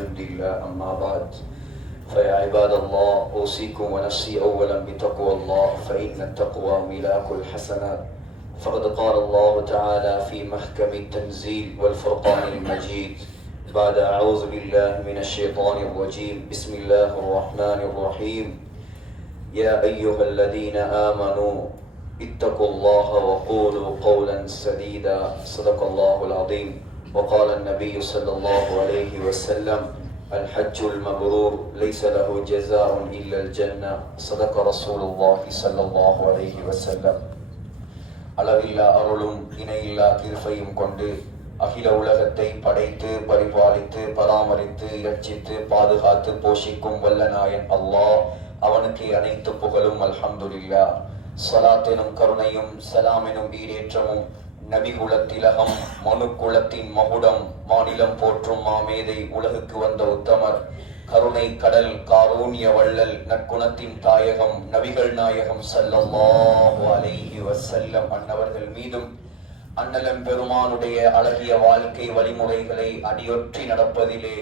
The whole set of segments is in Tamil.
جند الله أما بعد فيا عباد الله أوصيكم ونفسي أولا بتقوى الله فإن التقوى ملاك الحسنات فقد قال الله تعالى في محكم التنزيل والفرقان المجيد بعد أعوذ بالله من الشيطان الرجيم بسم الله الرحمن الرحيم يا أيها الذين آمنوا اتقوا الله وقولوا قولا سديدا صدق الله العظيم وقال النبي صلى الله عليه وسلم الحج المبرور ليس له جزاء إلا الجنة صدق رسول الله صلى الله عليه وسلم அளவில்லா அருளும் இணையில்லா கிருபையும் கொண்டு அகில உலகத்தை படைத்து பரிபாலித்து பராமரித்து இரட்சித்து பாதுகாத்து போஷிக்கும் வல்ல நாயன் அல்லாஹ் அவனுக்கு அனைத்து புகழும் அல்ஹம்துலில்லாஹ். ஸலாத் எனும் கருணையும் சலாம் எனும் ஈடேற்றமும் நபிகுலத்திலகம் மனு குலத்தின் மகுடம் மாநிலம் போற்றும் மாமேதை உலகுக்கு வந்த உத்தமர் கருணை கடல் காரூண்ய வள்ளல் நற்குணத்தின் தாயகம் நபிகள் நாயகம் ஸல்லல்லாஹு அலைஹி வஸல்லம் அன்னவர்கள் மீதும் அண்ணலம் பெருமானுடைய அழகிய வாழ்க்கை வழிமுறைகளை அடியொற்றி நடப்பதிலே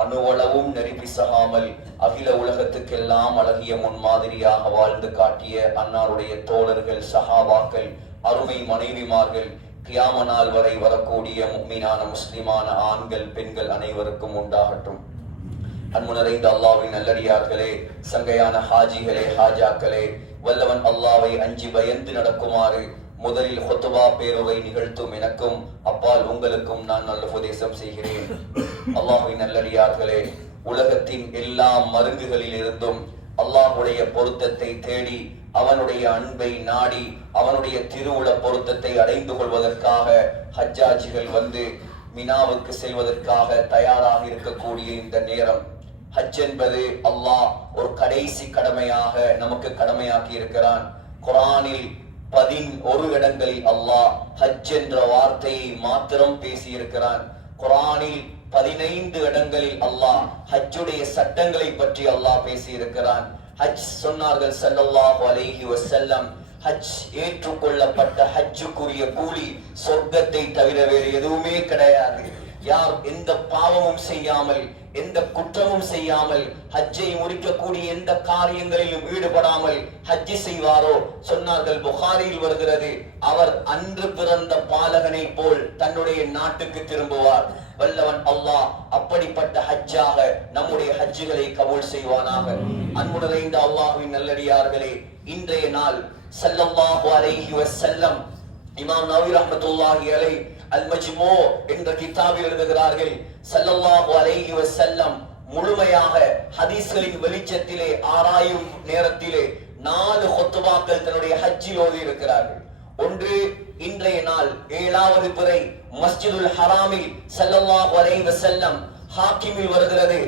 அணுவளவும் நெறிபிசகாமல் அகில உலகத்துக்கெல்லாம் அழகிய முன்மாதிரியாக வாழ்ந்து காட்டிய அன்னாருடைய தோழர்கள் சஹாபாக்கள் அருமை மனைவிமார்கள் கியாம நாள் வரை வரக்கூடிய முஃமினான முஸ்லிமான ஆண்கள் பெண்கள் அனைவருக்கும் உண்டாகட்டும். அன்பு நிறைந்த அல்லாஹ்வின் நல்லடியார்களே, சங்கையான ஹாஜிகளே, ஹாஜாக்களே, வல்லவன் அல்லாஹ்வை அஞ்சி பயந்து நடக்குமாறு முதலில் ஹுத்பா பேருரை நிகழ்த்தும் எனக்கும் அப்பால் உங்களுக்கும் நான் நல்ல உபதேசம் செய்கிறேன். அல்லாஹ்வின் நல்லடியார்களே, உலகத்தின் எல்லா மருங்குகளில் இருந்தும் அல்லாஹ்வுடைய பொருத்தத்தை தேடி அவனுடைய அன்பை நாடி அவனுடைய திருவுள பொருத்தத்தை அடைந்து கொள்வதற்காக ஹஜ்ஜாஜிகள் வந்து மினாவுக்கு செல்வதற்காக தயாராக இருக்கக்கூடிய இந்த நேரம், ஹஜ் என்பது அல்லாஹ் ஒரு கடைசி கடமையாக நமக்கு கடமையாக்கி இருக்கிறான். குர்ஆனில் 11 இடங்களில் அல்லாஹ் ஹஜ் என்ற வார்த்தையை மாத்திரம் பேசி இருக்கிறான். குர்ஆனில் 15 இடங்களில் அல்லாஹ் ஹஜ்ஜுடைய சட்டங்களை பற்றி அல்லாஹ் பேசி இருக்கிறான். ஹஜ் சொன்னார்கள் ஸல்லல்லாஹு அலைஹி வஸல்லம், ஹஜ் ஏற்றுக்கொள்ளப்பட்ட ஹஜ்ஜுக்குரிய கூலி சொர்க்கத்தை தவிர வேறு எதுவுமே கிடையாது. யார் எந்த பாவமும் செய்யாமல் எந்த குற்றமும் செய்யாமல் ஹஜ்ஜை முடிக்கக்கூடிய எந்த காரியங்களிலும் ஈடுபடாமல் ஹஜ்ஜி செய்வாரோ, சொன்னார்கள் புகாரியில் வருகிறது, அவர் அன்று பிறந்த பாலகனை போல் தன்னுடைய நாட்டுக்கு திரும்புவார். வல்லவன் அல்லாஹ் அப்படிப்பட்ட ஹஜ்ஜாக நம்முடைய ஹஜ்ஜுகளை கபூல் செய்வானாக. அன்பு நிறைந்த அல்லாஹ்வின் நல்லடியார்களே, இன்றைய நாள் ஸல்லல்லாஹு அலைஹி வஸல்லம் இமாம் நவவி ரஹ்மத்துல்லாஹி அலைஹி அல் மஜ்மூ என்ற கிதாபில் எழுதுகிறார்கள், ஸல்லல்லாஹு அலைஹி வஸல்லம் முழுமையாக ஹதீஸ்களின் வெளிச்சத்திலே ஆராயும் நேரத்திலே 4 ஹுத்பாக்கள் தன்னுடைய ஹஜ்ஜில் ஓதி இருக்கிறார்கள். ஒன்று, இன்றைய நாள் 7வது பிறை மஸ்ஜிதுல் ஹராமில் ஸல்லல்லாஹு அலைஹி வஸல்லம் ஹாக்கிமில் வருகிறது,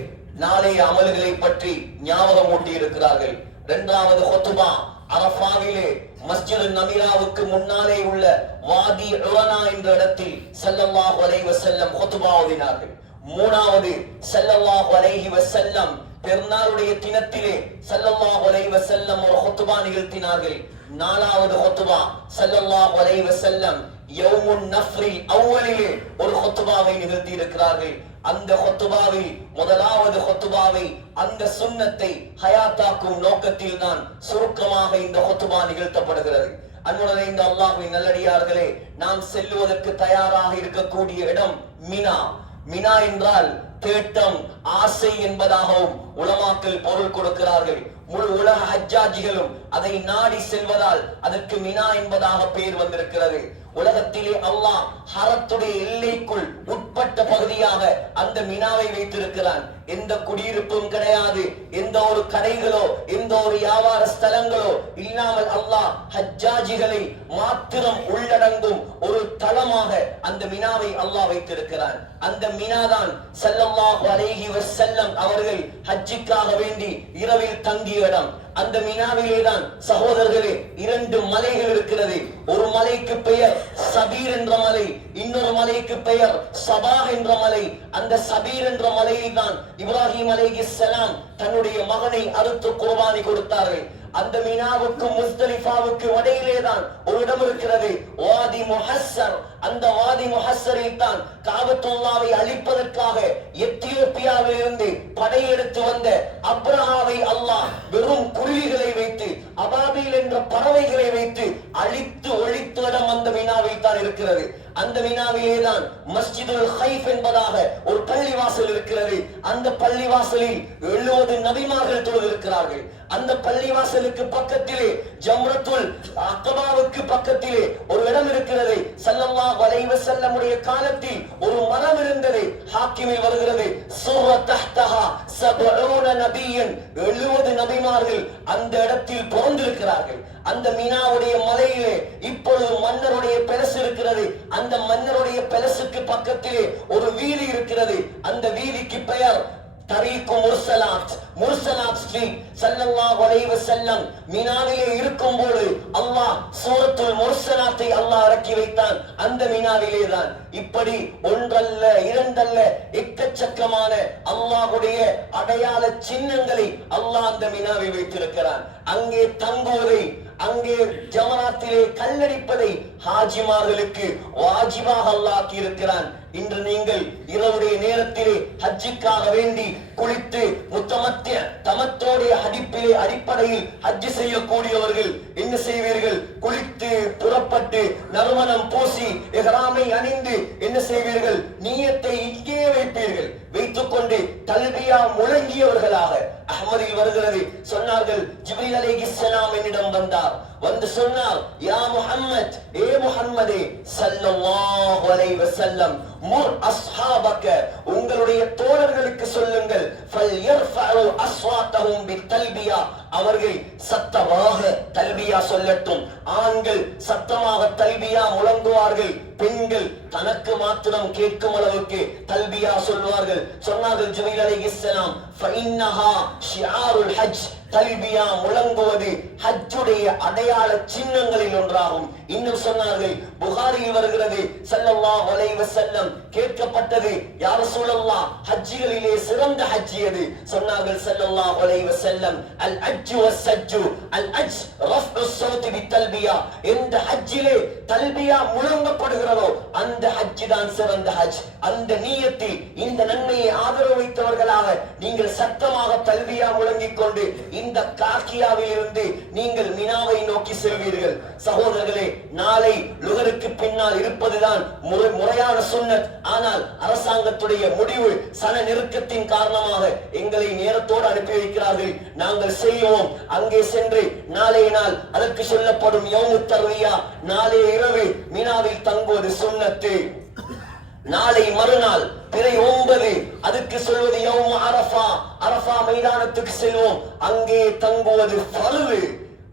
நாளைய அமல்களை பற்றி ஞாபகம் ஊட்டி இருக்கிறார்கள். 2வது ஹுத்பா அரஃபாவிலே மஸ்ஜிது நமீராவுக்கு முன்னாலே உள்ள வாதி உரனா என்ற இடத்தில் ஸல்லல்லாஹு அலைஹி வஸல்லம் ஹுத்பா ஓதினார்கள். 3வது ஸல்லல்லாஹு அலைஹி வஸல்லம் பெருநாளுடைய தினத்திலே ஸல்லல்லாஹு அலைஹி வஸல்லம் ஒரு ஹுத்பா நிகழ்த்தினார்கள். 4வது ஹுத்பா ஸல்லல்லாஹு அலைஹி வஸல்லம் யௌமுன் நஃப்ரில் அவ்வலிலே ஒரு ஹுத்பாவை நிகழ்த்தி இருக்கிறார்கள். அந்த ஹுத்பாவில் முதலாவது ஹுத்பாவை அந்த சுன்னத்தை ஹயாத்தாக்கும் நோக்கத்தில் தான் சுருக்கமாக இந்த ஹுத்பா நிகழ்த்தப்படுகிறது. அன்புள்ள இந்த அல்லாஹ்வின் நல்லடியார்களே, நாம் செல்லுவதற்கு தயாராக இருக்கக்கூடிய இடம் மினா. மினா என்றால் தேட்டம், ஆசை என்பதாகவும் உலமாக்கள் பொருள் கொடுக்கிறார்கள். முழு உலக ஹஜ்ஜாஜிகளும் அதை நாடி செல்வதால் அதற்கு மினா என்பதாக பெயர் வந்திருக்கிறது. உலகத்திலே அல்லாஹ் ஹரத்துடைய எல்லைக்குள் உட்பட்ட பகுதியாக அந்த மினாவை வைத்திருக்கிறான். எந்த குடியிருப்பும் கிடையாது, எந்த ஒரு கடைகளோ எந்த ஒரு வியாபார ஸ்தலங்களோ இல்லாமல் அல்லாஹ் ஹஜ்ஜாஜிகளை மாத்திரம் உள்ளடங்கும் ஒரு தளமாக அந்த மினாவை அல்லாஹ் வைத்திருக்கிறான். அந்த மினாதான் ஸல்லல்லாஹு அலைஹி வஸல்லம் அவர்கள் ஹஜ்ஜுக்காக வேண்டி இரவில் தங்கிய இடம். அந்த மினாவிலே தான் சகோதரர்களே 2 மலைகள் இருக்கிறது. ஒரு மலைக்கு பெயர் சபீர் என்ற மலை, இன்னொரு மலைக்கு பெயர் சபா என்ற மலை. அந்த சபீர் என்ற மலையில் தான் இப்ராஹிம் அலைஹிஸ்ஸலாம் தன்னுடைய மகனை அறுத்து குர்பானி கொடுத்தார்கள். அந்த மினாவுக்கும் முஸ்தலிஃபாவுக்கும் இடையிலே தான் ஒரு இடம் இருக்கிறது, வாதி முஹஸ்ஸர். அந்த வாதி முஹஸ்ஸரில் தான் காபத்துல்லாவை அழிப்பதற்காக எத்தியோப்பியாவில் இருந்து படையெடுத்து வந்த அப்ரஹாவை அல்லாஹ் வெறும் குருவிகளை வைத்து, அபாபில் என்ற பறவைகளை வைத்து அழித்து ஒழித்து இடம் அந்த மினாவில் தான் இருக்கிறது. அந்த மினாவிலே தான் மஸ்ஜிதுல் ஹைஃப் என்பதாக ஒரு பள்ளிவாசல் இருக்கிறது. அந்த பள்ளிவாசலில் 70 நபிமார்கள் தொழுதிருக்கிறார்கள். அந்த பள்ளிவாசலுக்கு பக்கத்திலே ஜம்ரத்துல் அக்பாவுக்கு பக்கத்திலே ஒரு இடம் இருக்கிறது. ஸல்லல்லாஹு அலைஹி வஸல்லமுடைய காலத்தில் ஒரு மரம் இருந்தது. ஹாக்கிமில் வருகிறது, சூர தஹ்தஹா 70 நபியன், 70 நபிமார்கள் அந்த இடத்தில் பிறந்திருக்கிறார்கள். அந்த மினாவுடைய மலையிலே இப்பொழுது மன்னருடைய பெலஸ் இருக்கிறது. அந்த மன்னருடைய பெலசுக்கு பக்கத்திலே ஒரு வீதி இருக்கிறது. அந்த வீதிக்கு பெயர் தரீக்கு முர்சலாத், முர்சலாத் ஸ்ட்ரீட். ஸல்லல்லாஹு அலைஹி வஸல்லம் மினாவிலே இருக்கும்போது அல்லாஹ் சூரத்துல் முர்சலாத்தை அல்லாஹ் இறக்கி வைத்தான் அந்த மினாவிலே தான். இப்படி ஒன்றல்ல இரண்டல்ல எக்கச்சக்கமான அல்லாஹ்வுடைய அடையாள சின்னங்களை அல்லாஹ் அந்த மினாவில் வைத்திருக்கிறான். அங்கே தங்குவதை, அங்கே ஜமராத்திலே கல்லடிப்பதை ஹாஜிமார்களுக்கு வாஜிபாக அல்லாஹ் ஆக்கி இருக்கிறான். இன்று நீங்கள் இரவுடைய நேரத்திலே ஹஜ்ஜுக்காக வேண்டி குளித்து முத்தமத்திய தமத்தோடைய அடிப்படையில் ஹஜ் செய்யக்கூடியவர்கள் என்ன செய்வீர்கள்? குளித்து புறப்பட்டு நறுமணம் பூசி இஹ்ராமை அணிந்து என்ன செய்வீர்கள்? நியத்தை இங்கே வைப்பீர்கள். வைத்துக் கொண்டு தல்பியா முழங்கியவர்களாக அஹ்மதில் வருகிறது. சொன்னார்கள், ஜிப்ரீல் அலைஹிஸ்ஸலாம் என்னிடம் வந்தார். வந்து சொன்னார், யா முஹம்மத், ஏ முஹம்மதே ஸல்லல்லாஹு அலைஹி வஸல்லம், முர் அஸ்ஹாபக, உங்களுடைய தோழர்களுக்கு சொல்லுங்கள், ஃபல்யர்ஃபஉ அஸ்வாத்தஹும் பித்தல்பியா, அவர்கள் சத்தமாக தல்பியா சொல்லட்டும். ஆண்கள் சத்தமாக தல்பியா முழங்குவார்கள், பெண்கள் தனக்கு மாத்திரம் கேட்கும் அளவுக்கு தல்பியா சொல்வார்கள். சொன்னார்கள் ஜிப்ரீல் அலைஹிஸ்ஸலாம், ஃபஇன்னஹா ஷிஆருல் ஹஜ், தல்பியா முழங்குவது ஹஜ்ஜுடைய அடையாள சின்னங்களில் ஒன்றாகும். இன்னும் சொன்னார்கள், புகாரியில் வருகிறது, ஸல்லல்லாஹு அலைஹி வஸல்லம் கேட்கப்பட்டது, யா ரசூலல்லாஹ், ஹஜ்ஜிகளிலே சிறந்த ஹஜ் எது? சொன்னார்கள் ஸல்லல்லாஹு அலைஹி வஸல்லம், அல் ஹஜ்ஜு வஸ்ஸஜ்ஜு, அல் ஹஜ் ரஃப்உ ஸௌத் பித்தல்பியா, எந்த ஹஜ்ஜிலே தல்பியா முழங்கப்படுகிறதோ அந்த ஹஜ் தான் சிறந்த ஹஜ். அந்த நியத்தில் இந்த நன்மையை ஆதரவு வைத்தவர்களாக நீங்கள் சத்தமாக தல்பியா முழங்கிக் கொண்டு இந்த காக்கியாவில் இருந்து நீங்கள் மினாவை நோக்கி செல்வீர்கள். சகோதரர்களே, நாளை லுகருக்கு பின்னால் இருப்பதுதான் முறையான சுன்னத். ஆனால் அரசாங்கத்துடைய முடிவு சன நெருக்கத்தின் காரணமாக எங்களை நேரத்தோடு அனுப்பி வைக்கிறார்கள். நாங்கள் செய்வோம். அங்கே சென்று நாளைய நாள் அதற்கு சொல்லப்படும் யௌமு தர்வியா, நாளைய இரவு மினாவில் தங்குவது சுன்னத்து. நாளை மறுநாள் பிறை 9 அதுக்கு சொல்வது யௌமு அரஃபா, அரஃபா மைதானத்துக்கு செல்வோம், அங்கே தங்குவது ஃபர்து.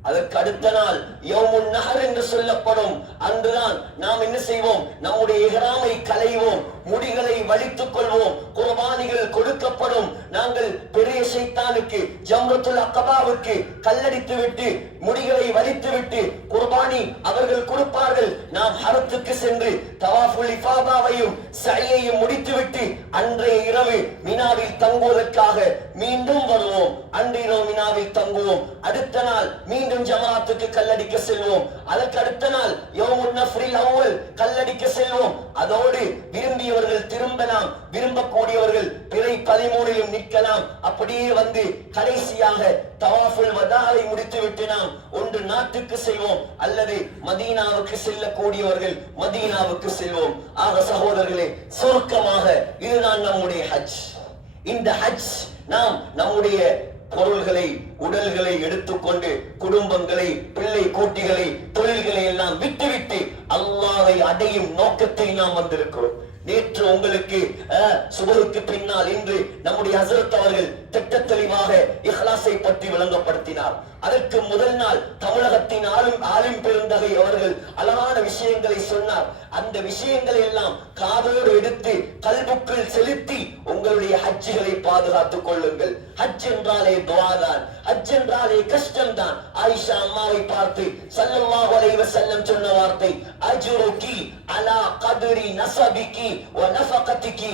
அதற்கு அடுத்த நாள் யௌமுன் நஹர் என்று சொல்லப்படும் அன்றுதான் நாம் என்ன செய்வோம்? நம்முடைய இஹ்ராமை களைவோம், முடிகளை வலித்துக் கொள்வோம், குர்பானிகள் கொடுக்கப்படும். நாங்கள் பெரிய ஷைத்தானுக்கு ஜம்ரத்துல் அக்பாவுக்கு கல்லடித்து விட்டு முடிகளை வலித்து விட்டு குர்பானி அவர்கள் கொடுப்பார்கள். நாம் ஹரத்துக்கு சென்று தவாஃபுல் இஃபாதாவையும் சையையும் முடித்துவிட்டு அன்றைய இரவு மினாவில் தங்குவதற்காக மீண்டும் வருவோம். அன்றைய இரவு மினாவில் தங்குவோம். அடுத்த நாள் மீண்டும் ஜமராத்துக்கு கல்லடிக்க செல்வோம். அதற்கு அடுத்த நாள் யௌமுன் நஃப்ரில் அவ்வல் கல்லடிக்க செல்வோம். அதோடு விரும்பியவர்கள் திரும்பலாம், விரும்பக்கூடியவர்கள் பிறை 13 நிற்கலாம். அப்படியே வந்து கடைசியாக தவாஃபுல் வதாவை முடித்துவிட்டு நாம் ஒன்று நாட்டுக்கு செல்வோம், அல்லது மதீனாவுக்கு செல்லக்கூடியவர்கள் மதீனாவுக்கு செல்வோம். ஆக சகோதரர்களே, சுருக்கமாக இதுதான் நம்முடைய ஹஜ். இந்த ஹஜ் நாம் நம்முடைய பொருள்களை உடல்களை எடுத்துக்கொண்டு குடும்பங்களை பிள்ளை கூட்டிகளை தொழில்களை எல்லாம் விட்டுவிட்டு அல்லாஹ்வை அடையும் நோக்கத்தில் நாம் வந்திருக்கிறோம். நேற்று உங்களுக்கு சுபருக்கு பின்னால் இன்று நம்முடைய ஹஸரத் அவர்கள் திட்ட தெளிவாக இஹ்லாஸை பற்றி விளங்கப்படுத்தினார். அதற்கு முதல் நாள் தமிழகத்தின் ஆலிம் பெருந்தகை அவர்கள் அழகான விஷயங்களை சொன்னார். அந்த விஷயங்களை எல்லாம் காதோடு எடுத்து கல்புக்குள் செலுத்தி உங்களுடைய ஹஜ்ஜுகளை பாதுகாத்துக் கொள்ளுங்கள். ஹஜ் என்றாலே துஆ தான், ஹஜ் என்றாலே கஷ்டம் தான். ஆயிஷா அம்மாவை பார்த்து ஸல்லல்லாஹு அலைஹி வஸல்லம் சொன்ன வார்த்தை, அஜ்ருகி அலா கத்ரி நஸபிகி வ நஃபகதிகி.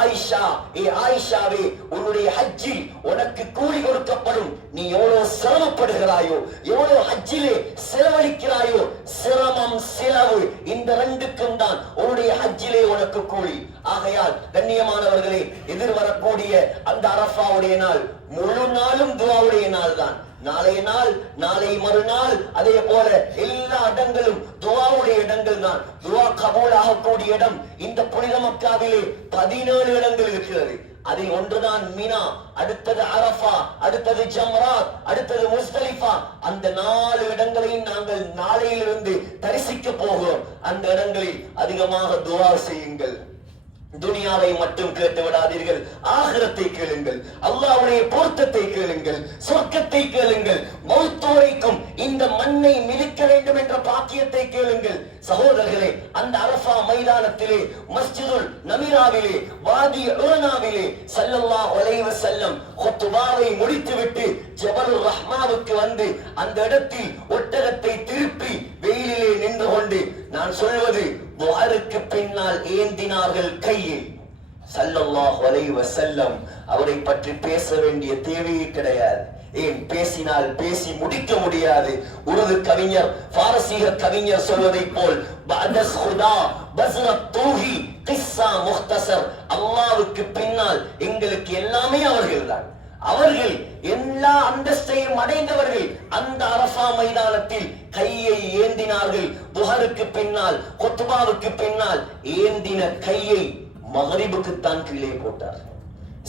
ஆயிஷா, ஏ ஆயிஷாவே, உன்னுடைய ஹஜ்ஜில் உனக்கு கூலி கொடுக்கப்படும். நீ எவ்வளவு சிரமப்படுகிறாய் செய்கிறாயோ, எவ்வளவு ஹஜ்ஜிலே செலவழிக்கிறாயோ, சிரமம் செலவு இந்த ரெண்டுக்கும் தான் உன்னுடைய ஹஜ்ஜிலே உனக்கு கூலி. ஆகையால் கண்ணியமானவர்களே, எதிர்வரக்கூடிய அந்த அரஃபாவுடைய நாள் முழு நாளும் துஆவுடைய நாள் தான். நாளைய நாள், நாளை மறுநாள், அதே போல எல்லா இடங்களும் துஆவுடைய இடங்கள் தான். துஆ கபூல் ஆகக்கூடிய இடம் இந்த புனித மக்காவிலே 17 இடங்கள் இருக்கிறது. அதில் ஒன்றுதான் மினா, அடுத்தது அரஃபா, அடுத்தது ஜம்ராத், அடுத்தது முஸ்தலிஃபா. அந்த 4 இடங்களையும் நாங்கள் நாளையிலிருந்து தரிசிக்க போகிறோம். அந்த இடங்களில் அதிகமாக துஆ செய்யுங்கள். துனியாவை மட்டும் கேட்டு விடாதீர்கள், ஆகிரத்தை கேளுங்கள், அல்லாஹ்வுடைய பொருத்தத்தை கேளுங்கள், சொர்க்கத்தை கேளுங்கள், மௌத் வரைக்கும் இந்த மண்ணை மிதிக்க வேண்டும் என்ற பாக்கியத்தை கேளுங்கள். சகோதரர்களே, அந்த அரஃபா மைதானத்திலே, மஸ்ஜிதுல் நமீராவிலே, வாதி உர்னாவிலே ஸல்லல்லாஹு அலைஹி வஸல்லம் குத்பாவை முடித்துவிட்டு ஜபலுர் ரஹ்மாவுக்கு வந்து அந்த இடத்தில் ஒட்டகத்தை திருப்பி வெயிலிலே நின்று கொண்டு நான் சொல்வது துஆருக்கு பின்னால் ஏந்தினார்கள் கையில். ஸல்லல்லாஹு அலைஹி வஸல்லம் அவரை பற்றி பேச வேண்டிய தேவையே கிடையாது. ஏன் பேசினால் பேசி முடிக்க முடியாது. உருது கவிஞர், பாரசீக கவிஞர் சொல்வதை போல் பஅதஸ் ஹுதா பஸ்ரத் தூஹி கிஸ்ஸா முக்தஸர், அல்லாஹ்வுக்கு பின்னால் எங்களுக்கு எல்லாமே அவர்கள்தான். அவர்கள் எல்லா அந்தஸ்தையும் அடைந்தவர்கள். அந்த அரஃபா மைதானத்தில் கையை ஏந்தினார்கள். துஹருக்கு பின்னால், குத்பாவுக்கு பின்னால் ஏந்தின கையை மக்ரிபுக்கு தான் கீழே போட்டார்.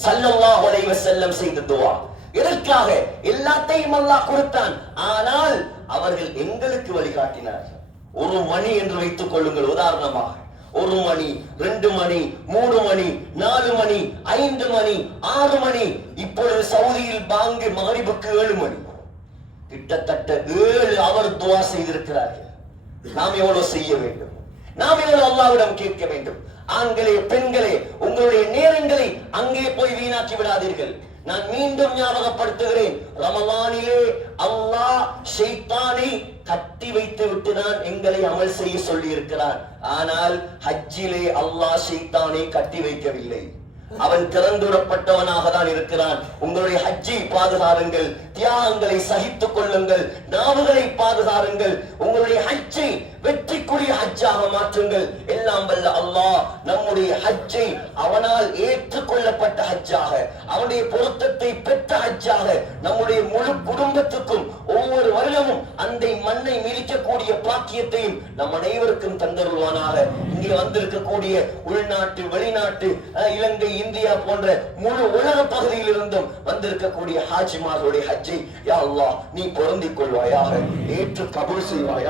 ஸல்லல்லாஹு அலைஹி வஸல்லம் செய்த துஆ. எதற்காக? எல்லாத்தையும் அல்லாஹ் கொடுத்தான், ஆனால் அவர்கள் எங்களுக்கு வழிகாட்டினார். ஒரு மணி என்று வைத்துக் கொள்ளுங்கள், உதாரணமாக 1 மணி, 2 மணி, 3 மணி, 4 மணி, 5 மணி, 6 மணி, இப்பொழுது சவுதியில் பாங்கு மக்ரிபுக்கு 7 மணி. கிட்டத்தட்ட 7 அவர் துஆ செய்திருக்கிறார்கள். நாம் எவ்வளவு செய்ய வேண்டும்? நாம் எவ்வளவு அல்லாஹ்விடம் கேட்க வேண்டும்? ஆண்களே, பெண்களே, உங்களுடைய நேரங்களை அங்கே போய் வீணாக்கி விடாதீர்கள். நான் மீண்டும் ஞாபகப்படுத்துகிறேன், ரமலானிலே அல்லாஹ் ஷைத்தானை கட்டி வைத்து விட்டுதான் எங்களை அமல் செய்ய சொல்லி இருக்கிறான். ஆனால் ஹஜ்ஜிலே அல்லாஹ் ஷைத்தானை கட்டி வைக்கவில்லை. அவன் திறந்துவிடப்பட்டவனாக தான் இருக்கிறான். உங்களுடைய ஹஜ்ஜை பாதுகாருங்கள், தியாகங்களை சகித்துக் கொள்ளுங்கள், நாவுகளை பாதுகாருங்கள், உங்களுடைய ஹஜ்ஜை வெற்றிக்குரிய ஹஜ்ஜாக மாற்றுங்கள். எல்லாம் வல்ல அல்லாஹ் நம்முடைய ஹஜ்ஜை அவனால் ஏற்றுக்கொள்ளப்பட்ட ஹஜ்ஜாக, அவனுடைய பொருத்தத்தை பெற்ற ஹஜ்ஜாக நம்முடைய முழு குடும்பத்துக்கும் ஒவ்வொரு வருடமும் அந்த மண்ணை மிதிக்கக்கூடிய பாக்கியத்தையும் நம் அனைவருக்கும் தந்தருவானாக. இங்கே வந்திருக்கக்கூடிய உள்நாட்டு, வெளிநாட்டு, இலங்கை, இந்தியா போன்ற முழு உலக பகுதியில் இருந்தும் வந்திருக்கக்கூடிய ஹாஜிமார்களுடைய ஹஜ்ஜை யா அல்லாஹ் நீ பொருந்திக் கொள்வாயாக, ஏற்று கபூல் செய்வாயா.